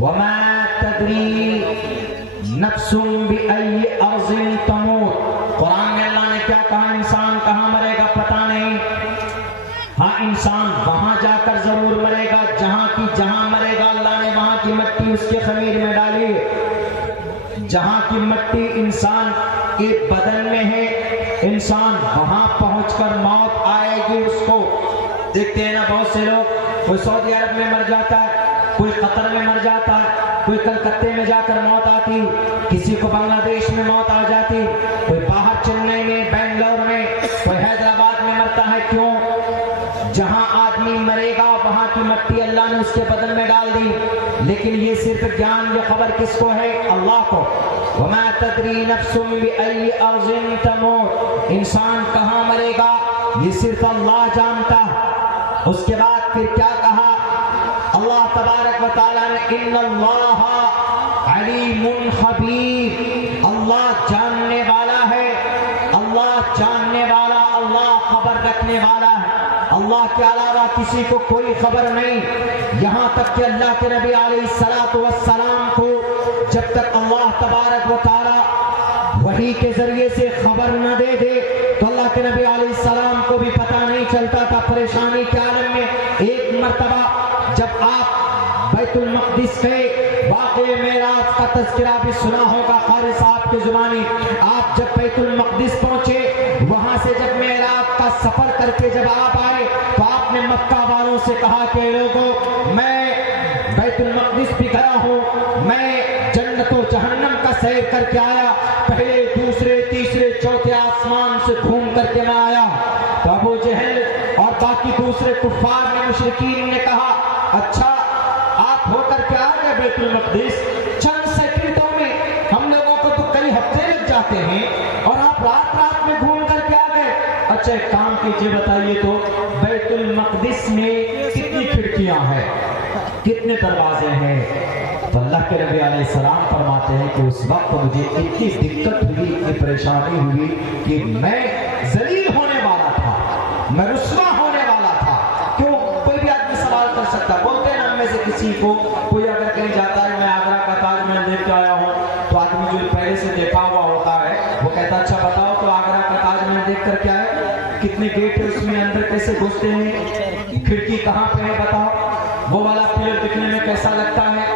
وما تدری نفس بأي ارض تموت۔ قرآن میں اللہ نے کیا کہا؟ انسان کہاں مرے گا پتہ نہیں، ہاں انسان وہاں جا کر ضرور مرے گا جہاں کی جہاں مرے گا اللہ نے وہاں کی مٹی اس کے خمیر میں ڈالی ہے۔ جہاں کی مٹی انسان کے بدن میں ہے، انسان وہاں پہنچ کر موت آئے گی اس کو۔ دیکھتے ہیں نا بہت سے لوگ، کوئی سعودی عرب میں مر جاتا ہے، کوئی قطر میں مر جاتا ہے، کوئی کلکتے میں جا کر موت آتی، کسی کو بنگلہ دیش میں موت آ جاتی، کوئی باہر چنئی میں، بنگلور میں، کوئی حیدرآباد میں مرتا ہے۔ کیوں؟ جہاں آدمی مرے گا وہاں کی مٹی اللہ نے اس کے بدن میں ڈال دی۔ لیکن یہ صرف گیان، یہ خبر کس کو ہے؟ اللہ کو۔ وما تدری نفس بأي ارض تموت، انسان کہاں مرے گا یہ صرف اللہ جانتا۔ اس کے بعد پھر کیا کہا اللہ تبارک و تعالیٰ نے؟ ان اللہ علیم خبیر، اللہ جاننے والا ہے، اللہ جاننے والا، اللہ خبر رکھنے والا ہے۔ اللہ کے علاوہ کسی کو کوئی خبر نہیں، یہاں تک کہ اللہ کے نبی علیہ الصلوۃ والسلام کو جب تک اللہ تبارک و تعالیٰ وحی کے ذریعے سے خبر نہ دے دے تو اللہ کے نبی علیہ السلام کو بھی پتہ نہیں چلتا تھا۔ پریشانی کے عالم میں ایک مرتبہ جب آپ بیت المقدس گئے، واقعہ معراج کا تذکرہ بھی سنا ہوگا قاری صاحب کی زبانی، آپ جب بیت المقدس پہنچے، وہاں سے جب معراج کا سفر کر کے جب آپ آئے تو آپ نے مکہ والوں سے کہا کہ لوگوں، میں بیت المقدس بھی گیا ہوں، میں جنت و جہنم کا سیر کر کے آیا، پہلے دوسرے تیسرے چوتھے آسمان سے گھوم کر کے میں آیا۔ تو ابو جہل اور باقی دوسرے کفار نے، مشرکین نے کہا اچھا آپ ہو کر کے آ گئے بیت المقدس، چند سیکنڈوں میں، ہم لوگوں کو تو کئی ہفتے لگ جاتے ہیں اور آپ رات رات میں گھوم کر کے آ گئے۔ اچھا ایک کام کیجئے، بتائیے تو بیت المقدس میں کتنی کھڑکیاں ہیں، کتنے دروازے ہیں؟ تو اللہ کے نبی علیہ السلام فرماتے ہیں کہ اس وقت مجھے اتنی دقت ہوئی، اتنی پریشانی ہوئی کہ میں ذلیل ہونے والا تھا، میں رسوا ہونے والا تھا۔ کیوں؟ کوئی بھی آدمی سوال کر سکتا، بولتے ہیں ہم میں سے کسی کو، کوئی اگر کہیں جاتا ہے میں آگرہ کا تاج محل دیکھ کے آیا ہوں، تو آدمی جو پہلے سے دیکھا ہوا ہوتا ہے وہ کہتا اچھا بتاؤ تو آگرہ کا تاج محل دیکھ کر کیا ہے، کتنے گیٹ ہے اس میں، اندر کیسے گھستے ہیں، کھڑکی کہاں پہ ہے بتاؤ، وہ والا پلر دکھنے میں کیسا لگتا ہے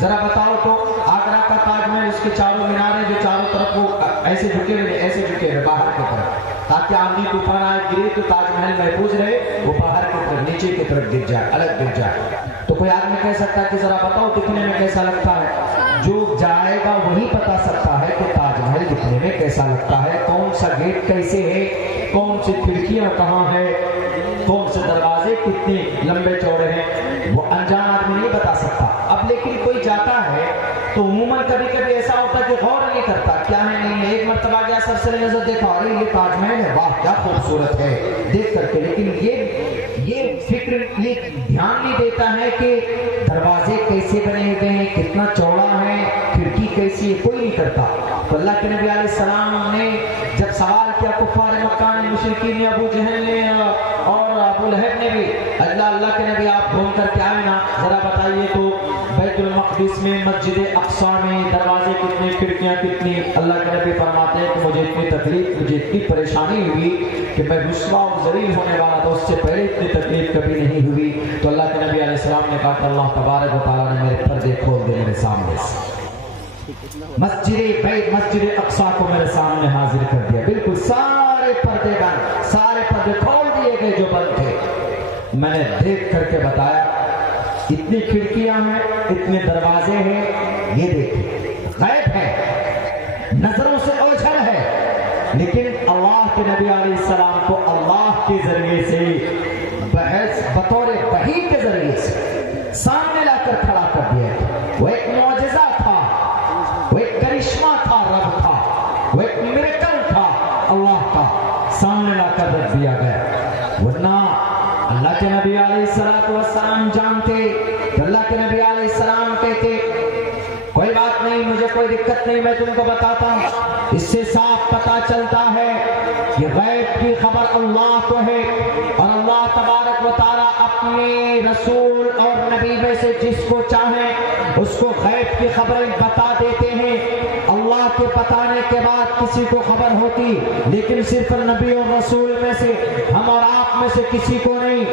ذرا بتاؤ تو۔ آگرہ کا تاج محل، اس کے چاروں میناریں جو چاروں طرف وہ ایسے جھکے ہوئے، ایسے جھکے ہوئے باہر کی طرف، تاکہ آندھی طوفان آئے گرے تو تاج محل محفوظ رہے، وہ باہر کی طرف نیچے کی طرف گر جائے، الگ گر جائے۔ تو کوئی آدمی کہہ سکتا ہے کہ ذرا بتاؤ دکھنے میں کیسا لگتا ہے؟ جو جائے گا وہی بتا سکتا ہے کہ تاج محل دکھنے میں کیسا لگتا ہے، کون سا گیٹ کیسے ہے، کون سی کھڑکیاں کہاں ہے، کون سے دروازے کتنے لمبے چوڑے ہیں، وہ انجان آدمی نہیں بتا سکتا۔ اب لیکن کوئی جاتا ہے تو عموماً کبھی کبھی ایسا ہوتا ہے کہ غور نہیں کرتا کیا ہے نہیں ہے۔ ایک مرتبہ گیا سرسرِ نظر دیکھا، ارے یہ تاج محل ہے، واہ کیا خوبصورت ہے دیکھ کر کے، لیکن یہ فکر، یہ دھیان نہیں دیتا ہے کہ دروازے کیسے بنے ہوئے ہیں، کتنا چوڑا ہے، کھڑکی کیسی ہے، کوئی نہیں کرتا۔ تو اللہ کے نبی علیہ السلام نے جب سوال کیا کفار مکہ نے، مشرکین نے، ابو جہل نے اور ابو لہب نے بھی، اللہ کے نبی آپ گھوم کر کے آئے نا، ذرا بتائیے تو بیت المقدس میں مسجد اقصی میں دروازے کتنے، کھڑکیاں کتنی؟ اللہ کے نبی فرماتے ہیں کہ مجھے اتنی تکلیف، مجھے اتنی پریشانی ہوئی کہ میں رسوا اور ذلیل ہونے والا تھا، اس سے پہلے اتنی تکلیف کبھی نہیں ہوئی۔ تو اللہ کے نبی علیہ السلام نے کہا کہ اللہ تبارک و تعالیٰ نے میرے پردے کھول دے میرے سامنے سے، مسجد اقصی کو میرے سامنے حاضر کر دیا، بالکل سارے پردے بند، سارے پردے کھول دیے گئے جو بند تھے۔ میں نے دیکھ کر کے بتایا اتنی کھڑکیاں ہیں، اتنے دروازے ہیں، یہ دیکھیں غیب ہے، نظروں سے اوجھل ہے، لیکن اللہ کے نبی علیہ السلام کو اللہ کے ذریعے سے بحث بطور وحی کے ذریعے سے سامنے لا کر کھڑا کر دیا۔ وہ ایک معجزہ تھا، وہ ایک کرشمہ تھا، رب تھا، وہ ایک میریکل تھا، اللہ کا سامنے لا کر رکھ دیا گیا۔ ورنہ اللہ کے نبی علیہ السلام جانتے تو اللہ کے نبی علیہ السلام کہتے کوئی بات نہیں، مجھے کوئی دقت نہیں، میں تم کو بتاتا ہوں۔ اس سے صاف پتہ چلتا ہے کہ غیب کی خبر اللہ کو ہے، اور اللہ تبارک و تعالیٰ اپنے رسول اور نبی میں سے جس کو چاہیں اس اس کو غیب کی خبریں بتا دیتے ہیں. اللہ کے بتانے کے بعد کسی کو خبر ہوتی، لیکن صرف نبی اور رسول میں سے ہم اور آپ میں سے کسی کو نہیں.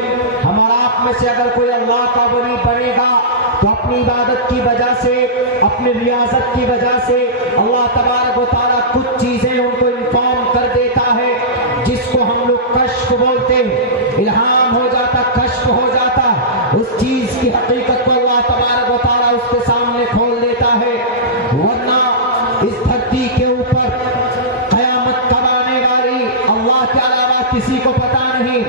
ہم اور آپ میں سے اگر کوئی اللہ کا ولی بنے گا تو اپنی عبادت کی وجہ سے، اپنی ریاضت کی وجہ سے اللہ تبارک و تعالیٰ کچھ چیزیں ان کو انفارم کر دیتا ہے، جس کو ہم لوگ کشف بولتے ہیں. الہام ہو جاتا، کشف ہو جاتا، اس چیز کی حقیقت کو اللہ تبارک و تعالیٰ اس کے سامنے کھول دیتا ہے. ورنہ اس دھرتی کے اوپر قیامت کب آنے والی اللہ کے علاوہ کسی کو پتا نہیں.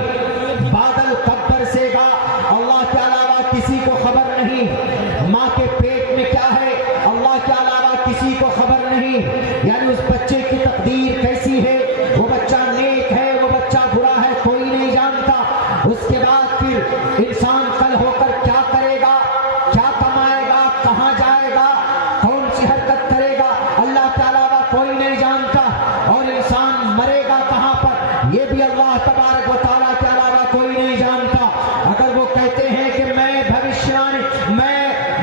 بادل کب برسے گا اللہ کے علاوہ کسی کو خبر نہیں. ماں کے پیٹ میں کیا ہے اللہ کے علاوہ کسی کو خبر نہیں. یعنی اس بچے کی تقدیر کیسی ہے، وہ بچہ نیک ہے، وہ بچہ برا ہے، کوئی نہیں جانتا. اس کے بعد پھر انسان کل ہو کر کیا کرے گا، کیا کمائے گا، کہاں جائے گا، کون سی حرکت کرے گا، اللہ کے علاوہ کوئی نہیں جانتا. اور انسان مرے گا کہاں پر، یہ بھی اللہ تبارک و تعالیٰ کے علاوہ کوئی نہیں جانتا. اگر وہ کہتے ہیں کہ میں بھوشیوانی،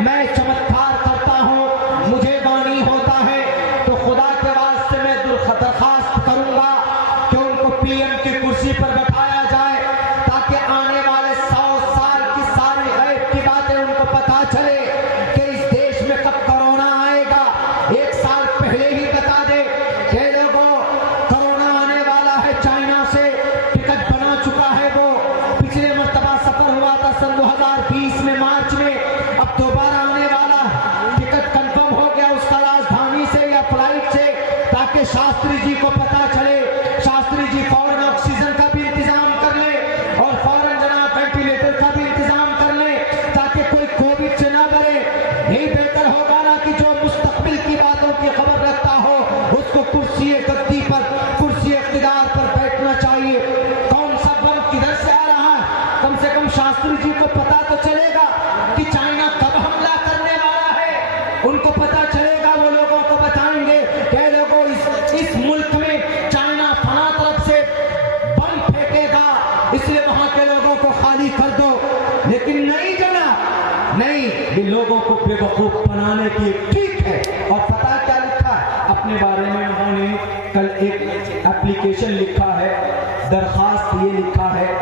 میں چمتکار کرتا ہوں، مجھے بانی ہوتا ہے، تو خدا کے واسطے میں درخواست کروں گا کہ ان کو پی ایم کی کرسی پر بٹھایا جائے، تاکہ آنے والے 100 سال کی ساری غیب کی باتیں ان کو پتا چلے کہ اس دیش میں کب کرونا آئے گا. 1 سال پہلے ہی بتا دے کہ لوگوں کرونا آنے والا ہے، چائنا سے ٹکٹ بنا چکا ہے. وہ پچھلے مرتبہ سفر ہوا تھا سن 2020 میں مارچ میں، اب دوبارہ آنے والا، ٹکٹ کنفرم ہو گیا اس کا راجدھانی سے یا فلائٹ سے، تاکہ شاستری جی کو پتا چلے. شاستری جی فوراً آکسیجن کا بھی انتظام کر لے اور فوراً جناب وینٹیلیٹر کا بھی انتظام کر لے، تاکہ کوئی کووڈ سے نہ مرے. یہی بہتر ہوگا نا کہ جو مستقبل کی باتوں کی خبر رکھتا ہو اس کو کرسی گدی پر، کرسی اقتدار پر بیٹھنا چاہیے. کون سا بم کدھر سے آ رہا ہے، کم سے کم شاستری جی کو پتا تو چلے گا کہ چائنا کب حملہ کرنے والا ہے. ان کو پتا چلے گا، وہ لوگوں کو بتائیں گے کہ لوگوں اس ملک میں چائنا فلاں طرف سے بم پھینکے گا، اس لیے وہاں کے لوگوں کو خالی کر دو. لیکن نہیں جناب، نہیں، یہ لوگوں کو بے وقوف بنانے کی ٹھیک ہے. اور پتا کیا لکھا ہے اپنے بارے میں، انہوں نے کل ایک اپلیکیشن لکھا ہے، درخواست یہ لکھا ہے،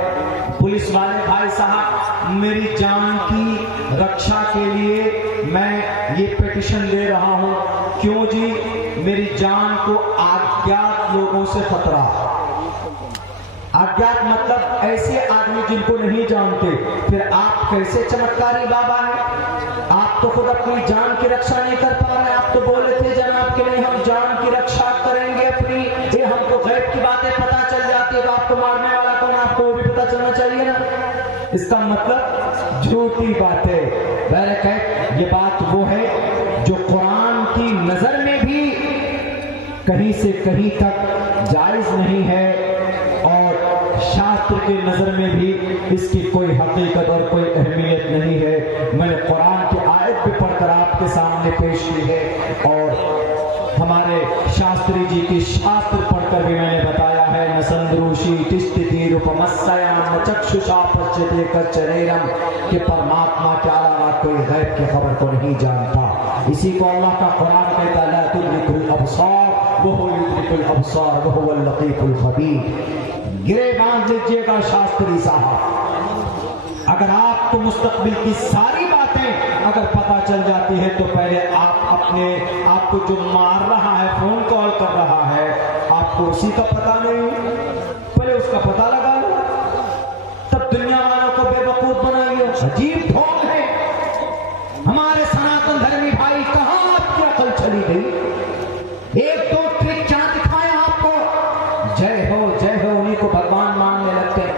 پولیس والے بھائی صاحب میری جان کی رکشا کے لیے میں یہ پیٹیشن دے رہا ہوں. کیوں جی؟ میری جان کو آگیات لوگوں سے خطرہ. آگیات مطلب ایسے آدمی جن کو نہیں جانتے. پھر آپ کیسے چمتکاری بابا ہیں؟ آپ تو خود اپنی جان کی رکشا نہیں کر پا رہے. آپ تو بولے تھے جناب کہ نہیں ہم جان کی رکشا کریں گے اپنی، یہ ہم کو غیب کی باتیں پتا چل جاتی ہے، تو آپ کو مارنے والا کون، آپ کو وہ بھی پتا چلنا چاہیے نا. اس کا مطلب جھوٹی باتیں. بہرکیف یہ بات وہ ہے جو قرآن کی نظر میں بھی کہیں سے کہیں تک جائز نہیں ہے، اور شاستر کی نظر میں بھی اس کی کوئی حقیقت اور کوئی اہمیت نہیں ہے. میں نے قرآن کی آیت بھی پڑھ کر آپ کے سامنے پیش کی ہے، اور ہمارے شاستری جی کی شاستر پڑھ کر بھی میں نے بتایا ہے. نسندروشی تشتی روپمسیام چکششا پچتے کچریرم، کہ پرماتما کے علاوہ کوئی غیب کی خبر کو نہیں جانتا. اسی کو اللہ کا قرآن کہتا ہے لا تدرک الابصار وهو يدرك الابصار وهو اللطيف الخبير. گرے باندھ لیجیے گا شاستری صاحب، اگر آپ کو مستقبل کی ساری باتیں اگر پتا چل جاتی ہے تو پہلے آپ کو جو مار رہا ہے، فون کال کر رہا ہے، آپ کو اسی کا پتا نہیں، پہلے اس کا پتا لگا لو، تب دنیا والوں کو بے وقوف بنائیے. عجیب ڈھونگ ہے ہمارے سناتن دھرمی بھائی، کہاں آپ کی عقل چلی گئی؟ ایک دو ٹرک کیا دکھائے آپ کو؟ جے ہو انہیں کو بھگوان ماننے لگتے ہیں.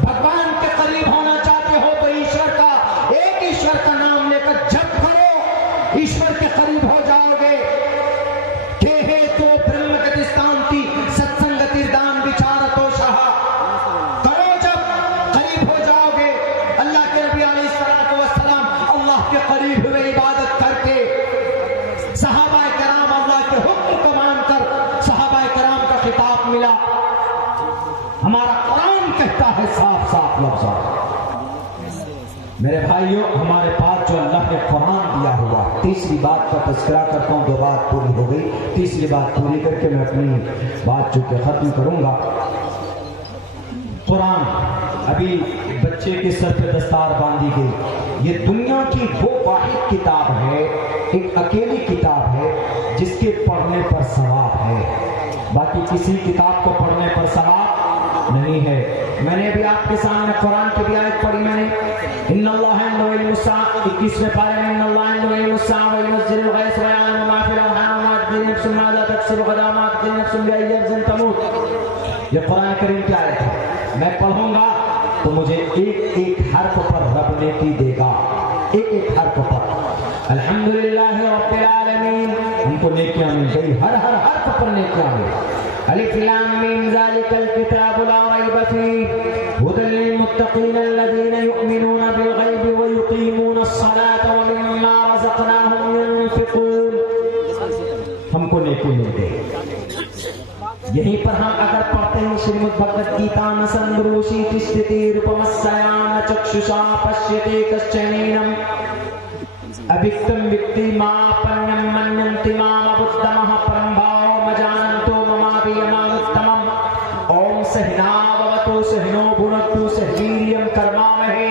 بھگوان کے قریب ہونا چاہتے ہو تو ایشور کا، ایک ایشور کا نام لے کر جپ کرو، ایشور کے قریب ہو جاؤ گے. کہ ہے تو برہم گتستانتی ستسنگتی دان وچارتو شاہ، کرو جب قریب ہو جاؤ گے. اللہ کے نبی علیہ الصلوۃ والسلام اللہ کے قریب ہوئے عبادت کر کے، صحابہ کرام اللہ کے حکم کو مان کر صحابہ کرام کا خطاب ملا. ہمارا قرآن کہتا ہے صاف صاف لفظوں میرے بھائیوں، ہمارے پاس جو اللہ نے قرآن دیا ہوا، تیسری بات کا تذکرہ کرتا ہوں، 2 بات پوری ہو گئی، تیسری بات پوری کر کے میں اپنی بات چونکہ ختم کروں گا۔ قرآن ابھی بچے کے سر پہ دستار باندھی گئی، یہ دنیا کی وہ واحد کتاب ہے، ایک اکیلی کتاب ہے جس کے پڑھنے پر ثواب ہے، باقی کسی کتاب کو پڑھنے پر ثواب نہیں ہے۔ میں نے ابھی آپ کے سامنے قرآن کی بھی آیت پڑھی، میں نے ان اللہ عنده علم الساعة 21ویں پارے میں ان اللہ عنده علم الساعة وينزل الغيث ويعلم ما في الارحام وما تدري نفس ماذا تكسب غدا وما تدري نفس بأي أرض تموت۔ یہ قرآن کریم کی آیت ہے، میں پڑھوں گا تو مجھے ایک ایک حرف پر رب نیکی دے گا، ایک ایک حرف پر۔ الحمدللہ رب العالمین، ان کو نیکیاں مل گئی، ہر حرف پر نیکیاں مل۔ الف لام میم ذالک الکتاب لا ریب فیہ ھدی للمتقین الذین یؤمنون بالغیب ویقیمون الصلاة ومما رزقناہم ينفقون۔ ہم کو نیکی مل گئی۔ یہیں پر ہم اگر پڑھتے ہیں شریمد بھگوت گیتا میں سندروشی تشتتی روپمسیان چکششا پشیتے کشچنینم ابھکتم وکتی ما پنیم منینتی مام ابدمہ پرمبھاو مجاننتو ممابیمانتمم اوم سہناوتو سہنو بھنکتو سہویریم کرمامہے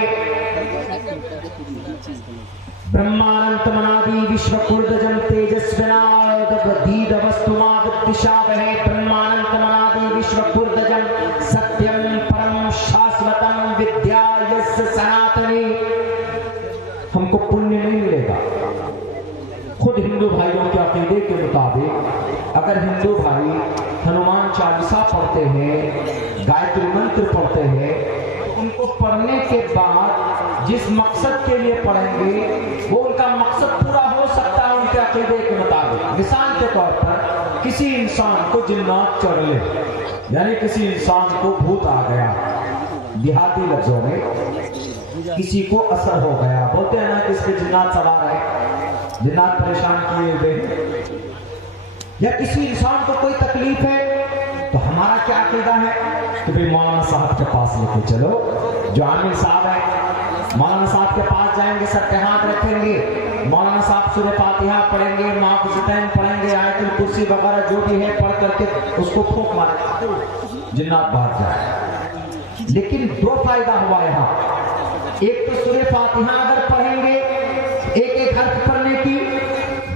برہماننتمنادی وشوکردجم تیجسونادید وستما وتشابہے برہماننتمنادی وشوکردجم ستیم پرم شاسوتم ودیا یس سناتنی۔ ہم کو پنیہ نہیں ملے گا۔ خود ہندو بھائیوں کے عقیدے کے مطابق اگر ہندو بھائی ہنومان چالیسا پڑھتے ہیں، گایتری منتر پڑھتے ہیں، تو ان کو پڑھنے کے بعد جس مقصد کے لیے پڑھیں گے وہ ان کا مقصد پورا ہو سکتا ہے ان کے عقیدے کے مطابق۔ مثال کے طور پر کسی انسان کو جنات چڑھ لے، یعنی کسی انسان کو بھوت آ گیا، دیہاتی لفظوں میں کسی کو اثر ہو گیا، بولتے ہیں نا کہ اس کے جنات سوار ہے، جنات پریشان کیے ہوئے، یا کسی انسان کو کوئی تکلیف ہے، تو ہمارا کیا عقیدہ ہے کہ بھئی مولانا صاحب کے پاس لے کے چلو، جو عامل صاحب ہے مولانا صاحب کے پاس جائیں گے، سر پہ ہاتھ رکھیں گے، مولانا صاحب سورہ فاتحہ پڑھیں گے، معوذتین پڑھیں گے، آیت الکرسی وغیرہ جو بھی ہے پڑھ کر کے اس کو پھونک ماریں، جنات باہر جائیں۔ لیکن 2 فائدہ ہوا یہاں، ایک تو سورہ فاتحہ اگر پڑھیں گے ایک ایک حرف پڑھنے کی،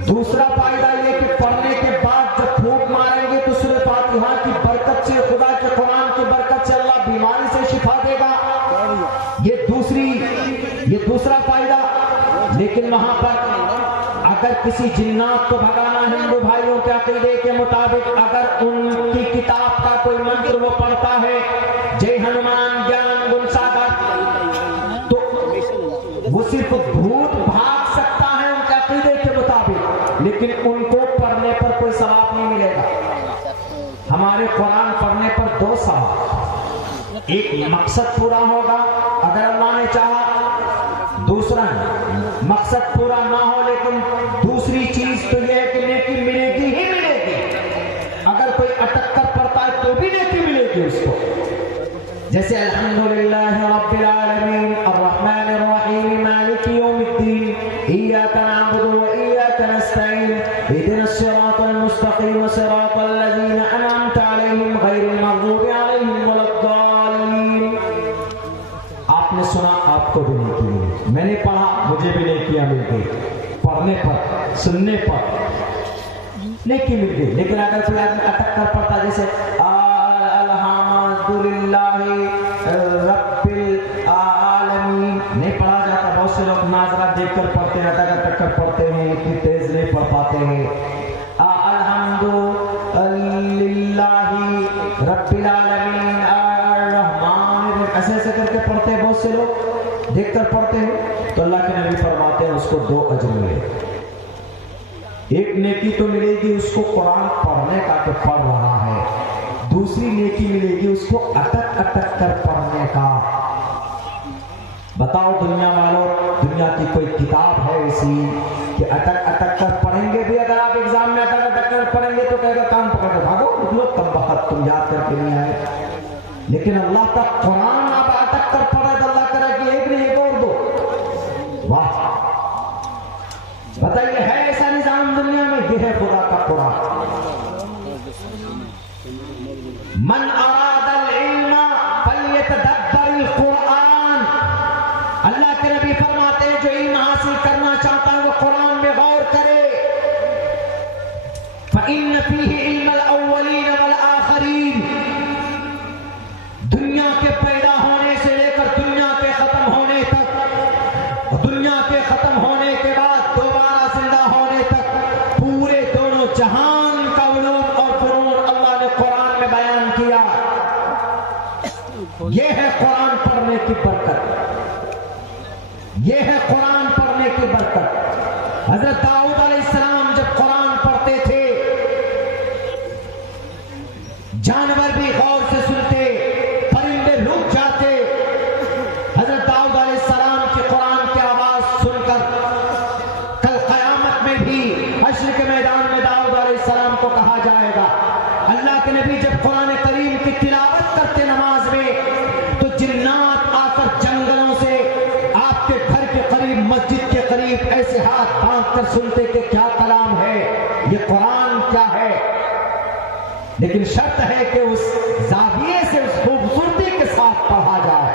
دوسرا فائدہ یہ کہ پڑھنے کے بعد جب پھونک ماریں گے تو سورہ فاتحہ کی برکت سے، خدا کے قرآن کی برکت سے اللہ بیماری سے شفا دے گا، یہ دوسرا فائدہ۔ لیکن وہاں پر اگر کسی جنات کو بھگانا ہندو بھائیوں کے عقیدے کے مطابق اگر ان کی کتاب کا کوئی منتر وہ پڑھتا ہے، جے ہنومان گیان گن ساگر، تو وہ صرف بھوت بھاگ سکتا ہے ان کے عقیدے کے مطابق، لیکن ان کو پڑھنے پر کوئی ثواب نہیں ملے گا۔ ہمارے قرآن پڑھنے پر 2 ثواب، ایک مقصد پورا ہوگا اگر اللہ نے چاہا، دوسرا مقصد پورا نہ ہو لیکن دوسری چیز تو یہ ہے کہ نیکی ملے گی ہی ملے گی، اگر کوئی اٹک کر پڑتا ہے تو بھی نیکی ملے گی اس کو۔ جیسے الحمدللہ رب العالمین الرحمن الرحیم مالک یوم الدین ایاک نعبد و ایاک نستعین اہدنا الصراط المستقیم صراط الذین انعمت علیہم غیر المغضوب علیہم ولا الضالین۔ آپ نے سنا، آپ کو بھی نیکی ملی، میں نے پڑھا مجھے بھی نیکیاں مل گئی، پڑھنے پر سننے پر نیکی مل گئی۔ لیکن اگر کوئی آدمی اٹک کر پڑھتا جیسے الحمدللہ رب العالمین نہیں پڑھا جاتا، بہت سے لوگ ناظرہ دیکھ کر پڑھتے ہیں، اٹک کر پڑھتے ہیں، اتنی تیز نہیں پڑھ پاتے ہیں۔ الحمدللہ رب العالمین الرحمن، ایسے ایسے کر کے پڑھتے ہیں، بہت سے لوگ دیکھ کر پڑھتے ہیں، تو اللہ کے نبی فرماتے ہیں اس کو 2 اجر ملے، ایک نیکی تو ملے گی اس کو قرآن پڑھنے کا کہ پڑھ رہا ہے، دوسری نیکی ملے گی اس کو اٹک اٹک کر پڑھنے کا۔ بتاؤ دنیا والوں، دنیا کی کوئی کتاب ہے ایسی کہ اٹک اٹک کر پڑھیں گے بھی؟ اگر آپ ایگزام میں اٹک اٹک کر پڑھیں گے تو کہے گا کام پکڑ کے بھاگو، نکلو، تم بخت تم یاد کر کے نہیں آئے۔ لیکن اللہ کا قرآن آپ اٹک کر پڑھے تو اللہ کرے کہ ایک نہیں ایک اور دو، بتائیے ہے ایسا نظام دنیا میں؟ یہ ہے خدا کا قرآن. من اراد العلم فلیتدبر القرآن. اللہ کے نبی فرماتے ہیں جو علم حاصل کرنا چاہتا ہے وہ قرآن میں غور کرے. فإن فيه علم الأولين والآخرين. دنیا کے پیدا ہونے سے لے کر دنیا کے ختم ہونے تک، دنیا کے ختم ہونے کے بعد دوبارہ زندہ ہونے تک پورے دونوں جہان کا علوم اور فنون اللہ نے قرآن میں بیان کیا. یہ ہے قرآن پڑھنے کی برکت، یہ ہے قرآن پڑھنے کی برکت. حضرت داؤد علیہ السلام جب قرآن پڑھتے تھے جانور بھی غور سے سنتے، پرندے رک جاتے. حضرت داؤد علیہ السلام کی قرآن کی آواز سن کر کل قیامت میں بھی حشر کے میدان میں داؤد علیہ السلام کو کہا جائے گا. اللہ کے نبی جب قرآن کریم کی تلاوت کرتے نماز میں تو جنات آ کر جنگلوں سے آپ کے گھر کے قریب، مسجد کے قریب ایسے ہاتھ باندھ کر سنتے کہ کیا کلام ہے، یہ قرآن کیا ہے. لیکن شرط ہے کہ اس زاویے سے، اس خوبصورتی کے ساتھ پڑھا جائے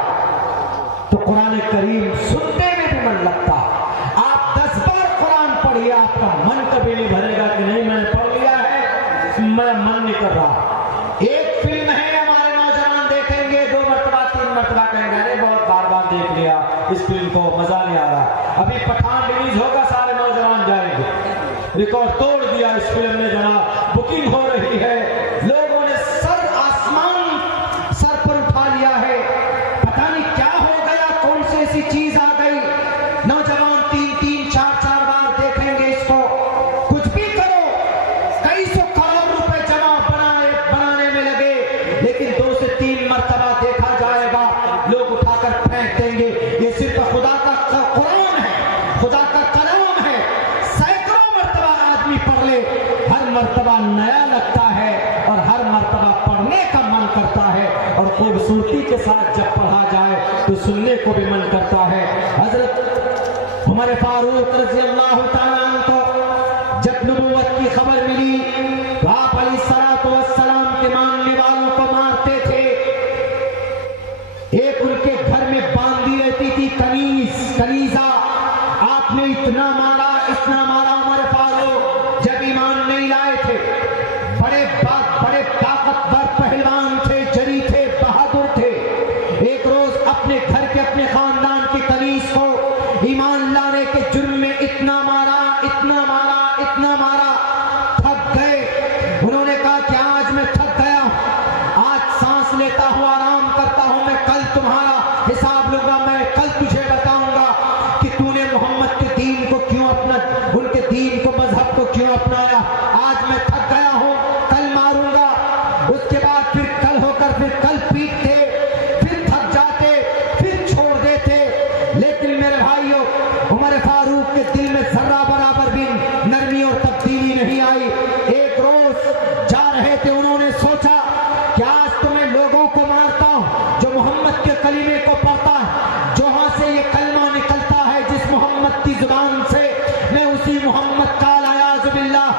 تو قرآن کریم سننے میں بھی من لگتا. آپ 10 بار قرآن پڑھیے، آپ کا من کبھی نہیں بھرے گا کہ نہیں میں نے پڑھ لیا ہے، میرا من نہیں کر رہا. ایک فلم ہے ہمارے نوجوان دیکھیں گے 2 مرتبہ 3 مرتبہ کہیں گے ارے بہت بار بار دیکھ لیا اس فلم کو، مزہ نہیں آ رہا. ابھی پٹھان ریلیز ہوگا سارے نوجوان جائیں گے. ریکارڈ توڑ دیا اس فلم نے جناب، بکنگ ہو رہی ہے، لوگوں نے سر آسمان سر پر اٹھا لیا ہے. پتہ نہیں کیا ہو گیا، کون سی ایسی چیز آ گئی. نوجوان 3 4 بار دیکھیں گے اس کو. کچھ بھی کرو، کئی سو کروڑ روپے جمع بنانے میں لگے، لیکن 2 سے 3 مرتبہ دیکھا جائے گا، لوگ اٹھا کر پھینک دیں گے. یہ صرف خدا کا قرآن ہے، خدا کا کلام ہے. سینکڑوں مرتبہ آدمی پڑھ لے، ہر مرتبہ نیا لگتا ہے اور ہر مرتبہ پڑھنے کا من کرتا ہے، اور خوبصورتی کے ساتھ جب پڑھا جائے تو سننے کو بھی من کرتا ہے. حضرت عمر فاروق رضی اللہ تعالیٰ عنہ کو جب نبوت کی خبر ملی تو آپ علیہ السلام کے ماننے والوں کو مارتے تھے. ایک ان کے گھر میں باندھی رہتی تھی کنیزہ. آپ نے اتنا مارا عمر فاروق جب ایمان نہیں لائے تھے. بڑے طاقتور پہلوان تھے، جری تھے، بہادر تھے. ایک روز اپنے گھر کے، اپنے خاندان کی کنیز کو ایمان لانے کے جرم میں اتنا مارا، تھک گئے. انہوں نے کہا کہ آج میں تھک گیا ہوں، آج سانس لیتا ہوں، آرام کرتا ہوں، میں کل تمہارا حساب لوں گا. میں کل تجھے بتاؤں گا کہ تو نے محمد کے دین کو کیوں ان کے دین کو، مذہب کو کیوں اپنایا. آج میں تھک گیا ہوں، کل ماروں گا. اس کے بعد پھر کل ہو کر پھر کل پیٹتے، پھر تھک جاتے، پھر چھوڑ دیتے. لیکن میرے بھائیوں، عمر فاروق کے دل میں ذرہ برابر بھی نرمی اور تبدیلی نہیں آئی. ایک روز جا رہے تھے، انہوں نے سوچا کہ آج تو میں لوگوں کو مارتا ہوں جو محمد کے کلمے کو پڑھتا ہے، جہاں سے یہ کلمہ نکلتا ہے جس محمد کی زبان سے، میں اسی محمد کا الیاذ باللہ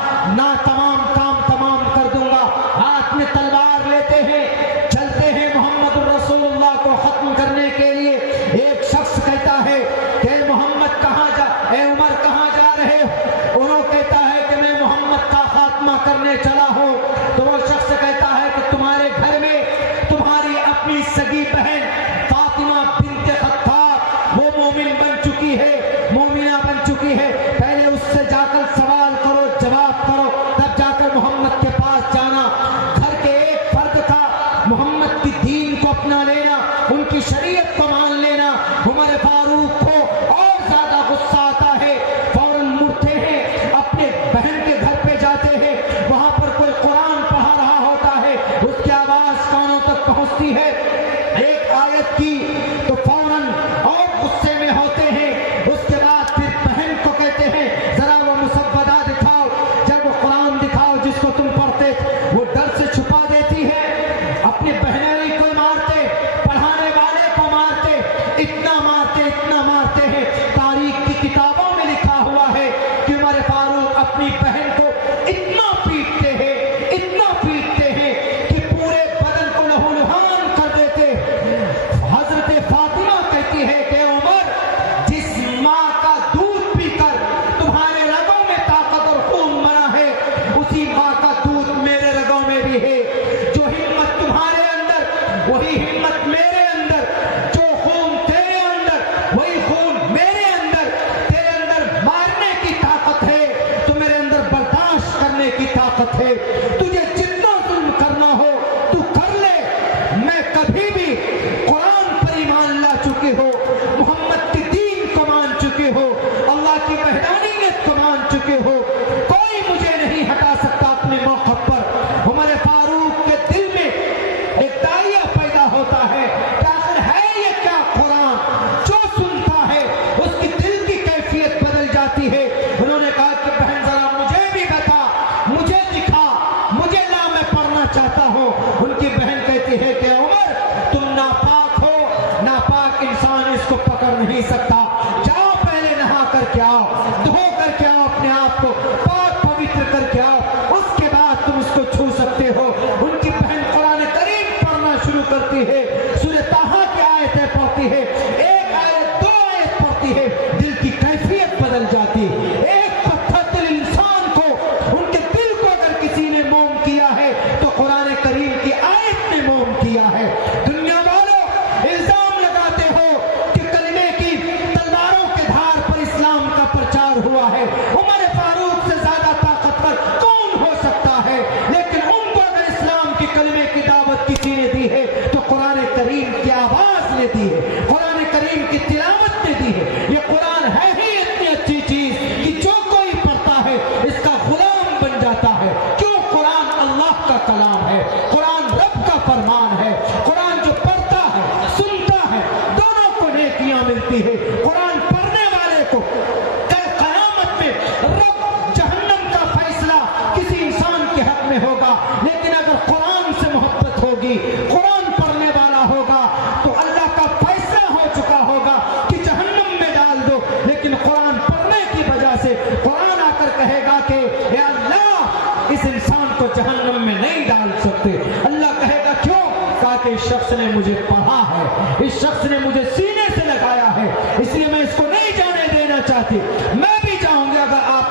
اپنی بہن کو اتنا پیٹتے ہیں کہ پورے بدن کو لہولہان کر دیتے. حضرت فاطمہ کہتی ہے کہ عمر، جس ماں کا دودھ پی کر تمہارے رگوں میں طاقت اور خون بنا ہے، اسی ماں کا دودھ میرے رگوں میں بھی ہے. جو ہمت تمہارے اندر وہی ہمت میرے اندر، جو خون تیرے اندر وہی خون میرے اندر. تیرے اندر مارنے کی طاقت ہے تو میرے اندر برداشت کرنے کی طاقت ہے. تجھے جتنا ظلم کرنا ہو تو کر لے. میں کبھی بھی قرآن پر ایمان لا چکے ہو، محمد کے دین کو مان چکے ہو، اللہ کی وحدانیت کو مان چکے ہو. کوئی مجھے نہیں ہٹا سکتا اپنے موقع پر. عمر فاروق کے دل میں ایک دائیا پیدا ہوتا ہے کہ آخر ہے یہ کیا قرآن. جو سنتا ہے اس کی دل کی کیفیت بدل جاتی ہے. انہوں نے کہا کہ بہن ذرا مجھے بھی بتا، مجھے دکھا، مجھے لا، میں پڑھنا چاہتا ہوں. ان کی بہن کہتی ہے کہ عمر تم ناپاک ہو، ناپاک انسان اس کو پکڑ نہیں سکتا. جاؤ پہلے نہا کر کے آؤ، دھو کر کے آؤ، اپنے آپ کو پاک پوتر کر کے آؤ، اس کے بعد تم اس کو چھو سکتے ہو. ان کی بہن قرآن کریم پڑھنا شروع کرتی ہے، سورہ طٰہٰ کی آیتیں پڑھتی ہے. ایک آیت دو آیت پڑھتی ہے، دل کی کیفیت بدل جاتی. ایک پتھر دل انسان کو، ان کے دل کو اگر کسی نے موم کیا ہے تو قرآن کریم کی آیت نے موم کیا ہے. دنیا والوں الزام لگاتے ہو کہ کلمے کی تلواروں کے دھار پر اسلام کا پرچار ہوا ہے. عمر فاروق سے زیادہ طاقتور کون ہو سکتا ہے؟ لیکن ان کو اگر اسلام کی کلمے کی دعوت کسی نے دی ہے تو قرآن کریم کی آواز نے دی ہے، قرآن کریم کی تلاوت نے دی ہے. یہ قرآن ہے ہی اتنی اچھی چیز کہ جو کوئی پڑھتا ہے اس کا غلام بن جاتا ہے. کیوں؟ قرآن اللہ کا کلام ہے، قرآن رب کا فرمان ہے. قرآن جو پڑھتا ہے، سنتا ہے، دونوں کو نیکیاں ملتی ہے. قرآن پڑھنے والے کو کل قیامت میں رب جہنم کا فیصلہ کسی انسان کے حق میں ہوگا. لیکن اگر قرآن سے محبت ہوگی، قرآن پڑھنے والا ہوگا تو اللہ کا فیصلہ ہو چکا ہوگا کہ جہنم میں ڈال دو. لیکن قرآن پڑھنے کی وجہ سے قرآن آ کر کہے گا کہ اے اللہ اس انسان کو جہنم میں نہیں ڈال سکتے. اللہ کہے گا کیوں؟ کہا کہ اس شخص نے مجھے پڑھا ہے، اس شخص نے مجھے سینے سے لگایا ہے، اس لیے میں اس کو نہیں جانے دینا چاہتی. میں بھی چاہوں گی اگر آپ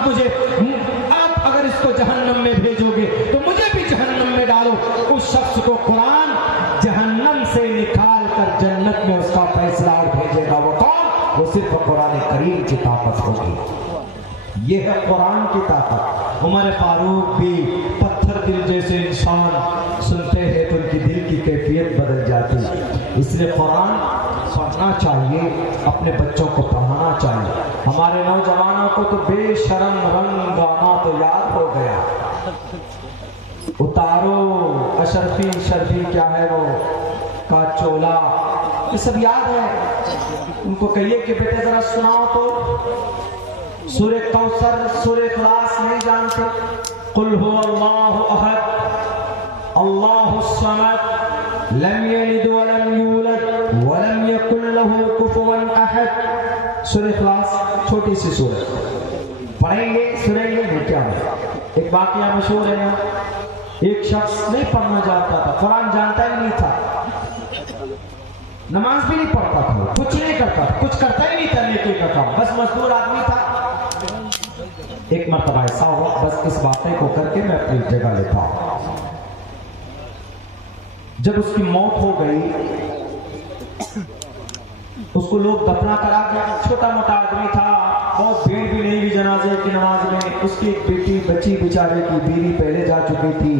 اگر اس کو جہنم میں بھیجو گے تو مجھے بھی جہنم میں ڈالو. اس شخص کو قرآن جہنم سے نکال کر جنت میں اس کا فیصلہ اور بھیجے گا. وہ کون؟ وہ صرف قرآن کریم کی طاقت ہوگی. یہ ہے قرآن کی طاقت. عمر فاروق بھی پتھر دل جیسے انسان سنتے ہیں تو ان کی دل کی کیفیت بدل جاتی. اس لیے قرآن پڑھنا چاہیے، اپنے بچوں کو پڑھانا چاہیے. ہمارے نوجوانوں کو تو بے شرم رنگ گانا تو یاد ہو گیا. اتارو اشرفی کیا ہے وہ کا چولا، یہ سب یاد ہے. ان کو کہیے کہ بیٹے ذرا سناؤ تو سورہ کوثر، سورہ اخلاص نہیں جانتے؟ قل هو اللہ احد اللہ الصمد لم یلد ولم یولد ولم یکن له کفوا احد. سورہ اخلاص چھوٹی سی سورہ پڑھیں گے، سنیں گے. وہ کیا ہے؟ ایک واقعہ مشہور ہے. ایک شخص نہیں پڑھنا جانتا تھا، قرآن جانتا ہی نہیں تھا، نماز بھی نہیں پڑھتا تھا، کچھ نہیں کرتا، کچھ کرتا ہی نہیں تھا نیکی کا کام، بس مزدور آدمی تھا. ایک مرتبہ ایسا ہوا، بس اس واقعے کو کر کے میں اپنی جگہ لیتا ہوں. جب اس کی موت ہو گئی، اس کو لوگ دفنا کرا کے، چھوٹا موٹا آدمی تھا، بہت بھیڑ بھی نہیں ہوئی جنازے کی نماز میں. اس کی ایک بیٹی بچی بیچارے کی بیوی پہلے جا چکی تھی،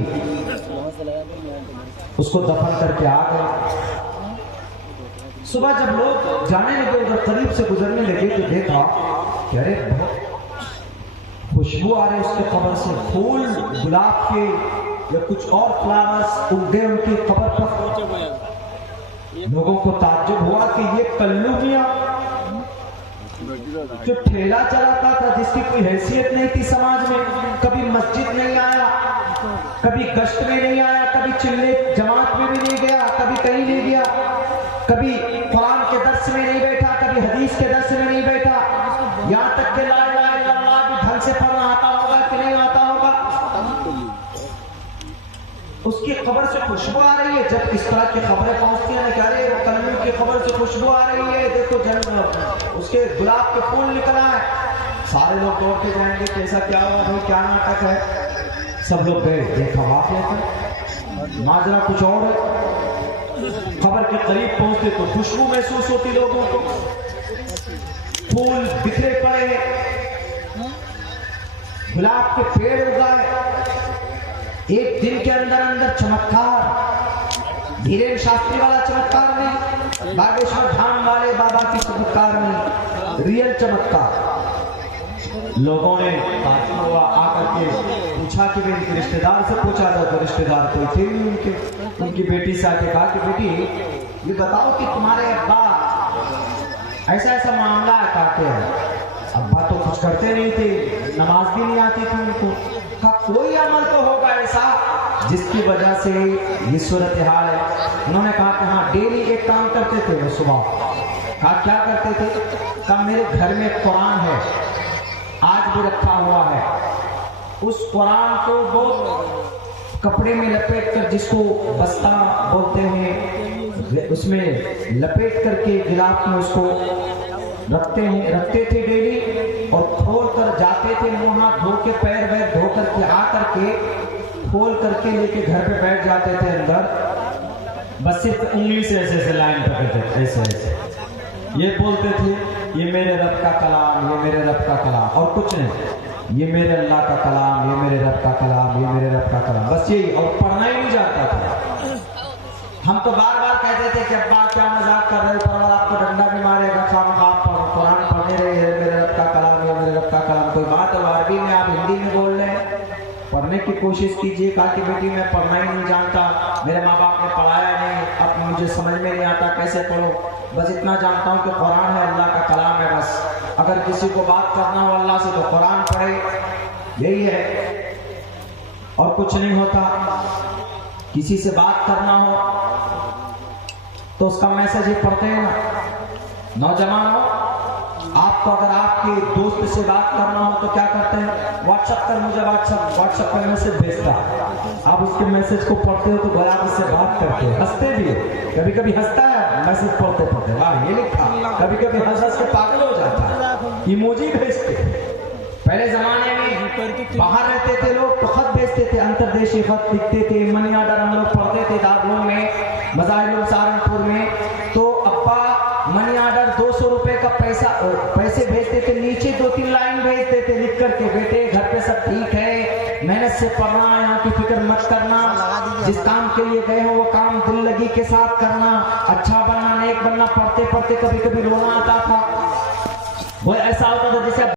اس کو دفن کر کے آ گئے. صبح جب لوگ جانے لگے، ادھر قریب سے گزرنے لگے تو دیکھا کہ ارے بہت خوشبو آ رہے اس کے قبر سے، پھول گلاب کے یا کچھ اور فلاورز اگ گئے ان کی قبر پر. لوگوں کو تعجب ہوا کہ یہ کلو میاں جو ٹھیلا چلاتا تھا، جس کی کوئی حیثیت نہیں تھی سماج میں، کبھی مسجد نہیں آیا، کبھی گشت میں نہیں آیا، کبھی چلے جماعت میں بھی نہیں گیا، کبھی کہیں نہیں گیا، کبھی قرآن کے درس میں نہیں بیٹھا، کبھی حدیث کے درس میں نہیں بیٹھا. یہاں تک کہ لا الہ الا اللہ بھی ڈھنگ سے پڑھنا آتا ہوگا کہ قبر سے خوشبو آ رہی ہے. جب اس طرح کی خبریں پہنچتی ہیں کہ ارے وہ کلمی کی قبر سے خوشبو آ رہی ہے, دیکھو اس کے گلاب کے پھول نکلا ہے, سارے لوگ دوڑ کے جائیں گے کیسا کیا ہوا بھائی, کیا ناٹک ہے. سب لوگ گئے, دیکھا واقعہ ماجرا کچھ اور ہے. قبر کے قریب پہنچتے تو خوشبو محسوس ہوتی لوگوں کو, پھول بکھرے پڑے, گلاب کے پیڑ اگائے. ایک دن کے اندر اندر چمتکار, دھیرین شاستری والا چمتکار نہیں, باگیشور دھام والے بابا کی چمتکار نہیں, ریئل چمتکار. لوگوں نے آ کر کے پوچھا کہ ان کے رشتہ دار سے پوچھا تھا, تو رشتہ دار کوئی تھے نہیں ان کی بیٹی سے آ کے کہا کہ بیٹی یہ بتاؤ کہ تمہارے ابا ایسا ایسا معاملہ ہے. کہتے ہیں ابا تو کچھ کرتے نہیں تھے, نماز بھی نہیں آتی تھی ان کو. کہا کوئی عمل تو ہوگا ایسا جس کی وجہ سے یہ صورتحال ہے. انہوں نے کہا کہ ہاں ڈیلی ایک کام کرتے تھے وہ صبح. کہا کیا کرتے تھے؟ کہا میرے گھر میں قرآن ہے, آج بھی رکھا ہوا ہے. اس قرآن کو بہت کپڑے میں لپیٹ کر, جس کو بستہ بولتے ہیں, اس میں لپیٹ کر کے گلاف میں اس کو رکھتے تھے ڈیلی, اور کھول کر جاتے تھے, منہ ہاتھ دھو کے پیر ویر دھو کر کے آ کر کے کھول کر کے لے کے گھر پہ بیٹھ جاتے تھے اندر. بس صرف انگلی سے ایسے ایسے لائن پکڑتے تھے, ایسے ایسے یہ بولتے تھے یہ میرے رب کا کلام, یہ میرے رب کا کلام, اور کچھ نہیں. یہ میرے اللہ کا کلام, یہ میرے رب کا کلام, یہ میرے رب کا کلام, بس یہی. اور پڑھنا ہی نہیں جاتا تھا. ہم تو بار بار کہتے تھے کہ ابا کیا مذاق کر رہے ہو, پرور آپ کو ڈنڈا بھی مارے گا, خام قرآن پڑھنے رہے ہیں, میرے رب کا کلام, یہ میرے رب کا کلام. کوئی بات ہے عربی میں, آپ ہندی میں بول رہے ہیں, پڑھنے کی کوشش کیجئے. کہا کہ بیٹی میں پڑھنا ہی نہیں جانتا, میرے ماں باپ نے پڑھایا نہیں, اب مجھے سمجھ میں نہیں آتا کیسے پڑھو. بس اتنا جانتا ہوں کہ قرآن ہے, اللہ کا کلام ہے. بس اگر کسی کو بات کرنا ہو اللہ سے تو قرآن پڑھے, یہی ہے, اور کچھ نہیں ہوتا. کسی سے بات کرنا ہو تو اس کا میسج ہی پڑھتے ہیں نا. نوجوانوں, آپ کو اگر آپ کے دوست سے بات کرنا ہو تو کیا کرتے ہیں؟ واٹس ایپ کر مجھے, واٹس ایپ پر میسج بھیجتا. آپ اس کے میسج کو پڑھتے ہو تو گویا آپ اس سے بات کرتے ہیں, ہنستے بھی ہو. کبھی کبھی ہنستا ہے میسج پڑھتے پڑھتے, واہ یہ لکھا. کبھی کبھی ہنس کے پاگل ہو جاتا ہے, ایموجی بھیجتے. پہلے زمانے میں باہر رہتے تھے لوگ تو خط بھیجتے تھے, انتردیشی خط لکھتے تھے, منی آرڈر ہم لوگ پڑھتے تھے دارالعلوم میں, مظاہر سہارنپور میں. تو ابا منی آرڈر 200 روپے کا پیسے بھیجتے تھے, نیچے 2-3 لائن بھیجتے تھے لکھ کر کے, بیٹے گھر پہ سب ٹھیک ہے, محنت سے پڑھنا, یہاں کی فکر مت کرنا, جس کام کے لیے گئے ہو وہ کام دل لگی کے ساتھ کرنا, اچھا بننا, نیک بننا. پڑھتے پڑھتے کبھی کبھی رونا آتا تھا. وہ ایسا ہوتا تھا جیسے